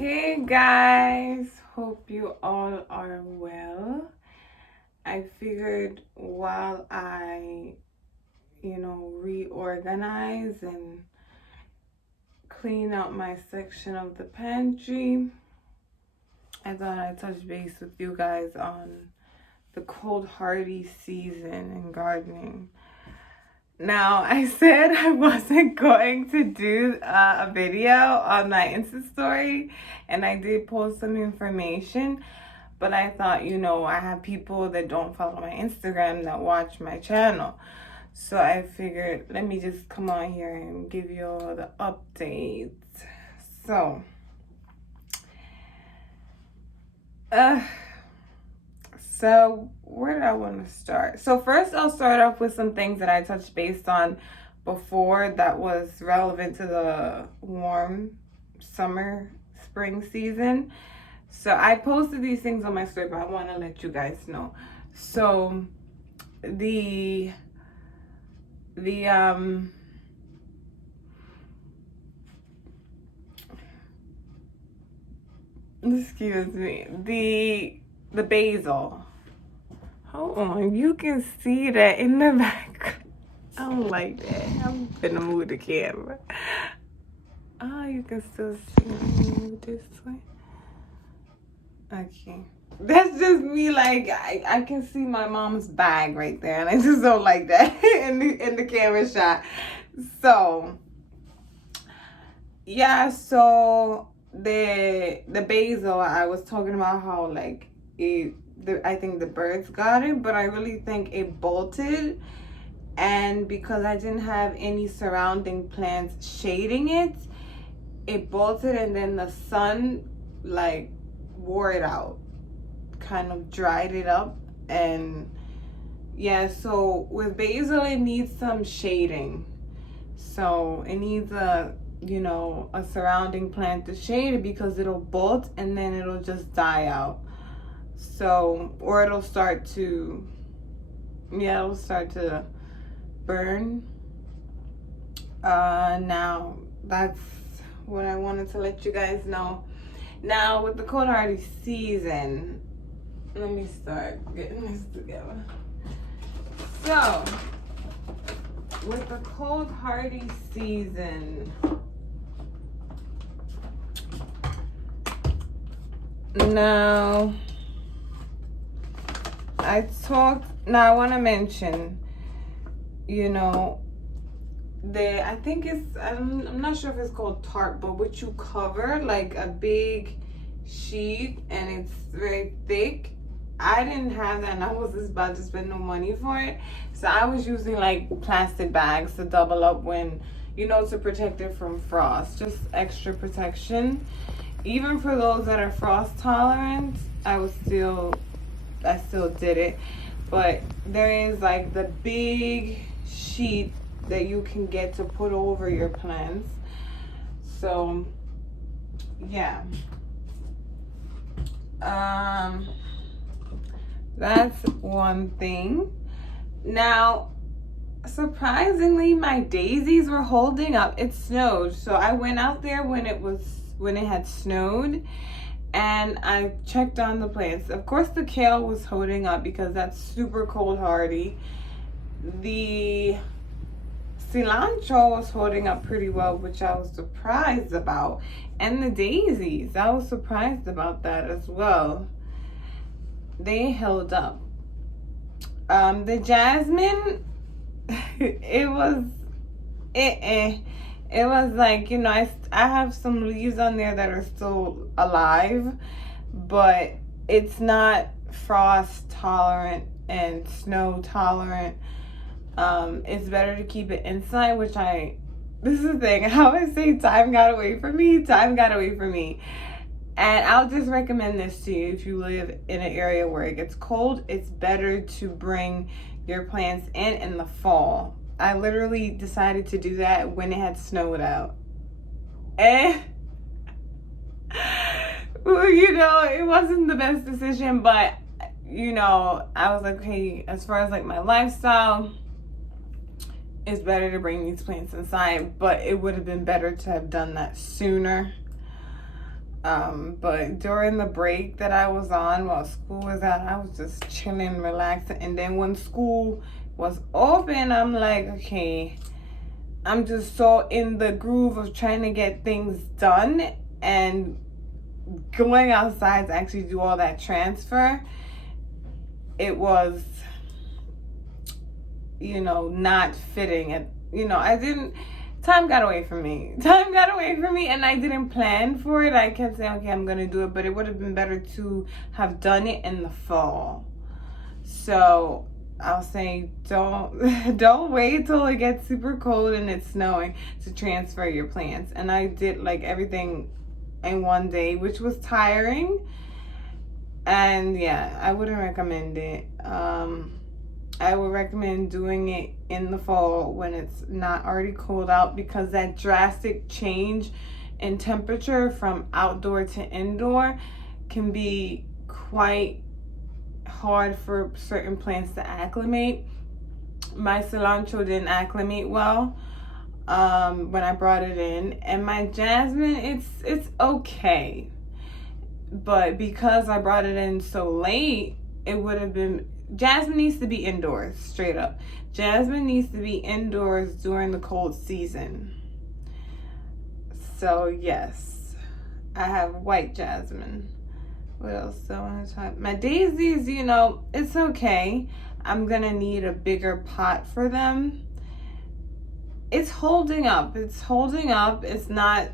Hey guys, hope you all are well. I figured while I, reorganize and clean out my section of the pantry, I thought I'd touch base with you guys on the cold hardy season in gardening. Now, I said I wasn't going to do a video on my Insta story, and I did post some information, but I thought, I have people that don't follow my Instagram that watch my channel. So I figured, let me just come on here and give you all the updates. So, uh, So, where do I want to start? So, first, I'll start off with some things that I touched base on before that was relevant to the warm summer, spring season. So, I posted these things on my story, but I want to let you guys know. So, the excuse me, the basil. Hold on, you can see that in the back. I don't like that. I'm gonna move the camera. Oh, you can still see me. Move this way. Okay. That's just me, like, I can see my mom's bag right there, and I just don't like that in the camera shot. So, yeah, so the basil, I was talking about how, like, I think the birds got it, but I really think it bolted. And because I didn't have any surrounding plants shading it, it bolted, and then the sun like wore it out, kind of dried it up. And yeah, so with basil it needs some shading. So it needs a surrounding plant to shade it, because it'll bolt and then it'll just die out. So, or it'll start to burn. Now that's what I wanted to let you guys know. Now with the cold hardy season, let me start getting this together. So with the cold hardy season, now I want to mention, I think I'm not sure if it's called tarp, but what you cover, like a big sheet and it's very thick. I didn't have that, and I was just about to spend no money for it. So I was using like plastic bags to double up when, to protect it from frost, just extra protection. Even for those that are frost tolerant, I still did it. But there is like the big sheet that you can get to put over your plants. So yeah, that's one thing. Now, surprisingly, my daisies were holding up. It snowed, so I went out there when it had snowed, and I checked on the plants. Of course, the kale was holding up because that's super cold hardy. The cilantro was holding up pretty well, which I was surprised about. And the daisies, I was surprised about that as well. They held up. The jasmine, it was like, I have some leaves on there that are still alive, but it's not frost tolerant and snow tolerant. It's better to keep it inside, this is the thing, I always say time got away from me. And I'll just recommend this to you. If you live in an area where it gets cold, it's better to bring your plants in the fall. I literally decided to do that when it had snowed out. And well, it wasn't the best decision, but I was like, okay, as far as like my lifestyle, it's better to bring these plants inside, but it would have been better to have done that sooner. But during the break that I was on while school was out, I was just chilling, relaxing. And then when school was open, I'm like, okay, I'm just so in the groove of trying to get things done, and going outside to actually do all that transfer, it was, not fitting. And, I didn't, time got away from me. Time got away from me, and I didn't plan for it. I kept saying, okay, I'm going to do it, but it would have been better to have done it in the fall. So I'll say don't wait till it gets super cold and it's snowing to transfer your plants. And I did like everything in one day, which was tiring. And yeah, I wouldn't recommend it. I would recommend doing it in the fall when it's not already cold out, because that drastic change in temperature from outdoor to indoor can be quite hard for certain plants to acclimate. My cilantro didn't acclimate well when I brought it in, and my jasmine, it's okay, but because I brought it in so late, it would have been, jasmine needs to be indoors, straight up. Jasmine needs to be indoors during the cold season. So yes, I have white jasmine. What else do I want to talk? My daisies, it's okay. I'm gonna need a bigger pot for them. It's holding up. It's holding up. It's not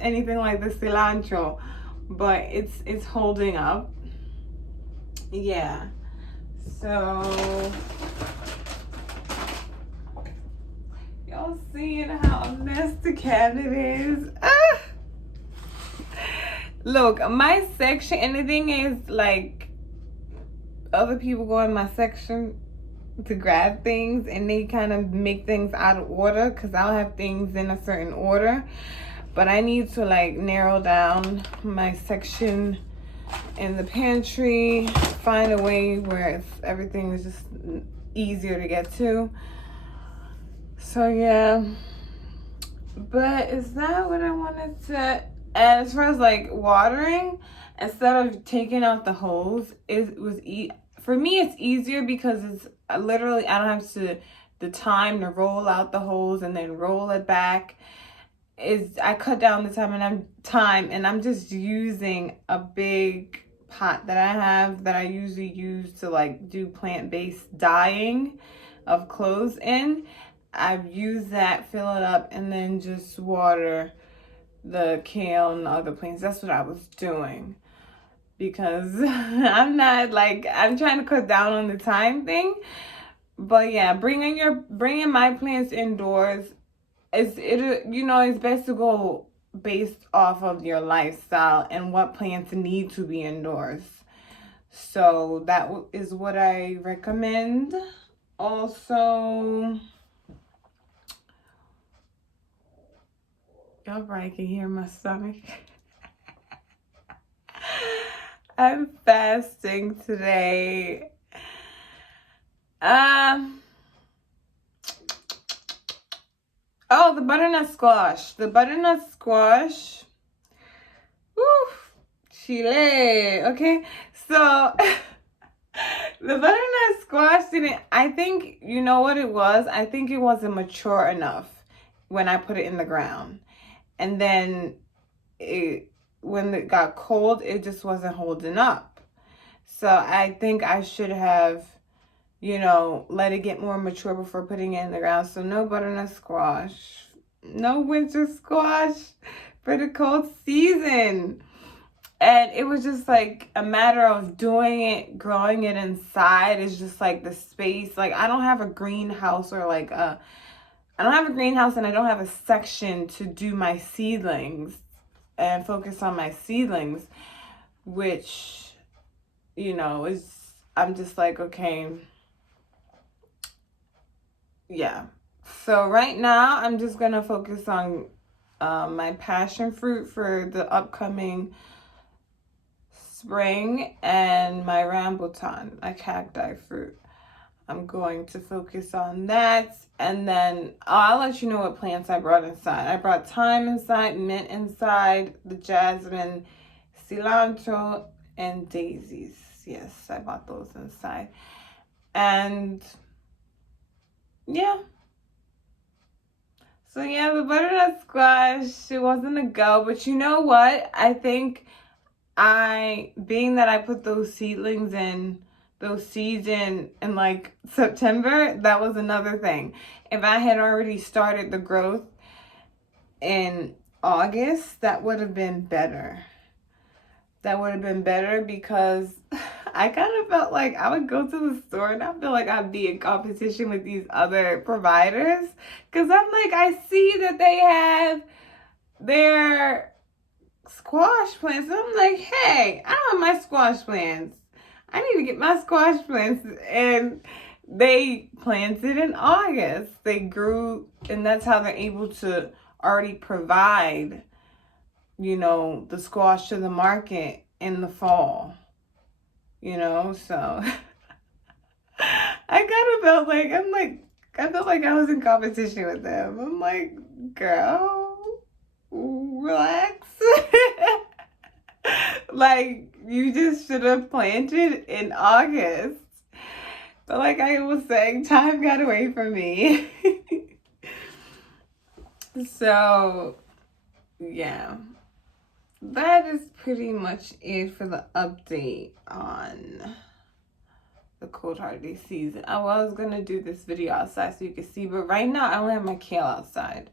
anything like the cilantro, but it's holding up. Yeah. So y'all seeing how a mess the cabinet is? Ah! Look, my section, and the thing is, like, other people go in my section to grab things, and they kind of make things out of order, because I'll have things in a certain order. But I need to, like, narrow down my section in the pantry, find a way where everything is just easier to get to. So, yeah. But is that what I wanted to... And as far as like watering, instead of taking out the hose, for me it's easier, because it's literally, I don't have the time to roll out the hose and then roll it back. I cut down the time, and I'm just using a big pot that I have that I usually use to like do plant-based dyeing of clothes in. I've used that, fill it up, and then just water the kale and the other plants. That's what I was doing, because I'm trying to cut down on the time thing. But yeah, bringing my plants indoors it's best to go based off of your lifestyle and what plants need to be indoors. So that is what I recommend. Also, y'all probably can hear my stomach. I'm fasting today. Oh, the butternut squash. The butternut squash. Woo! Chile. Okay. So the butternut squash I think, you know what it was? I think it wasn't mature enough when I put it in the ground. And then when it got cold, it just wasn't holding up. So I think I should have, let it get more mature before putting it in the ground. So no butternut squash, no winter squash for the cold season. And it was just like a matter of doing it, growing it inside. It's just like the space. Like, I don't have a greenhouse I don't have a greenhouse, and I don't have a section to do my seedlings and focus on my seedlings, which, I'm just like, okay, yeah. So right now, I'm just going to focus on my passion fruit for the upcoming spring, and my rambutan, a cacti fruit. I'm going to focus on that. And then I'll let you know what plants I brought inside. I brought thyme inside, mint inside, the jasmine, cilantro, and daisies. Yes, I bought those inside. And yeah. So yeah, the butternut squash, it wasn't a go. But you know what? I think being that I put those seedlings in, those seeds in like September, that was another thing. If I had already started the growth in August, that would have been better. That would have been better because I kind of felt like I would go to the store and I feel like I'd be in competition with these other providers. Because I'm like, I see that they have their squash plants. And I'm like, hey, I don't have my squash plants. I need to get my squash plants. And they planted in August. They grew, and that's how they're able to already provide, you know, the squash to the market in the fall. You know, so I kind of felt like, I felt like I was in competition with them. I'm like, girl, relax. Like, you just should have planted in August. But like I was saying, time got away from me. So, yeah. That is pretty much it for the update on the cold hardy season. I was going to do this video outside so you can see, but right now I only have my kale outside.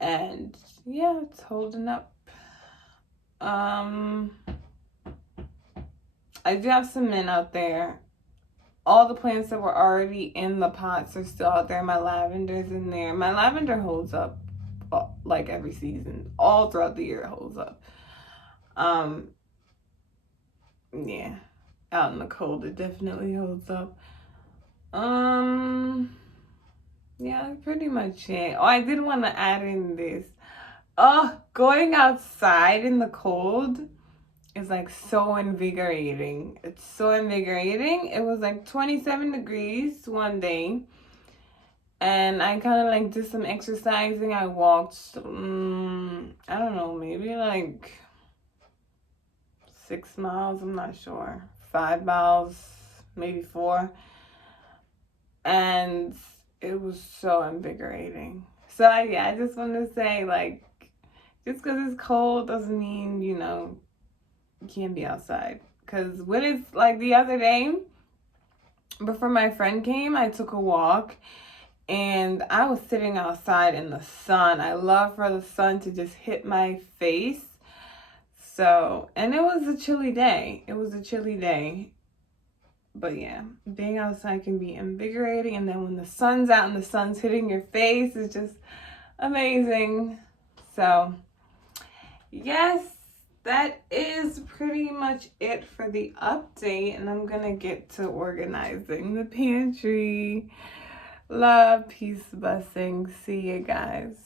And yeah, it's holding up. I do have some mint out there. All the plants that were already in the pots are still out there. My lavender's in there. My lavender holds up like every season. All throughout the year it holds up. Yeah. Out in the cold it definitely holds up. Yeah, pretty much it. Oh, I did want to add in this. Oh, going outside in the cold is like so invigorating. It's so invigorating. It was like 27 degrees one day. And I kind of like did some exercising. I walked, I don't know, maybe like 6 miles. I'm not sure. 5 miles, maybe 4. And it was so invigorating. So yeah, I just want to say, like, just because it's cold doesn't mean, you know, you can't be outside. Because when it's like the other day, before my friend came, I took a walk and I was sitting outside in the sun. I love for the sun to just hit my face. So, and it was a chilly day. It was a chilly day. But yeah, being outside can be invigorating. And then when the sun's out and the sun's hitting your face, it's just amazing. So, yes, that is pretty much it for the update. And I'm going to get to organizing the pantry. Love, peace, blessings. See you guys.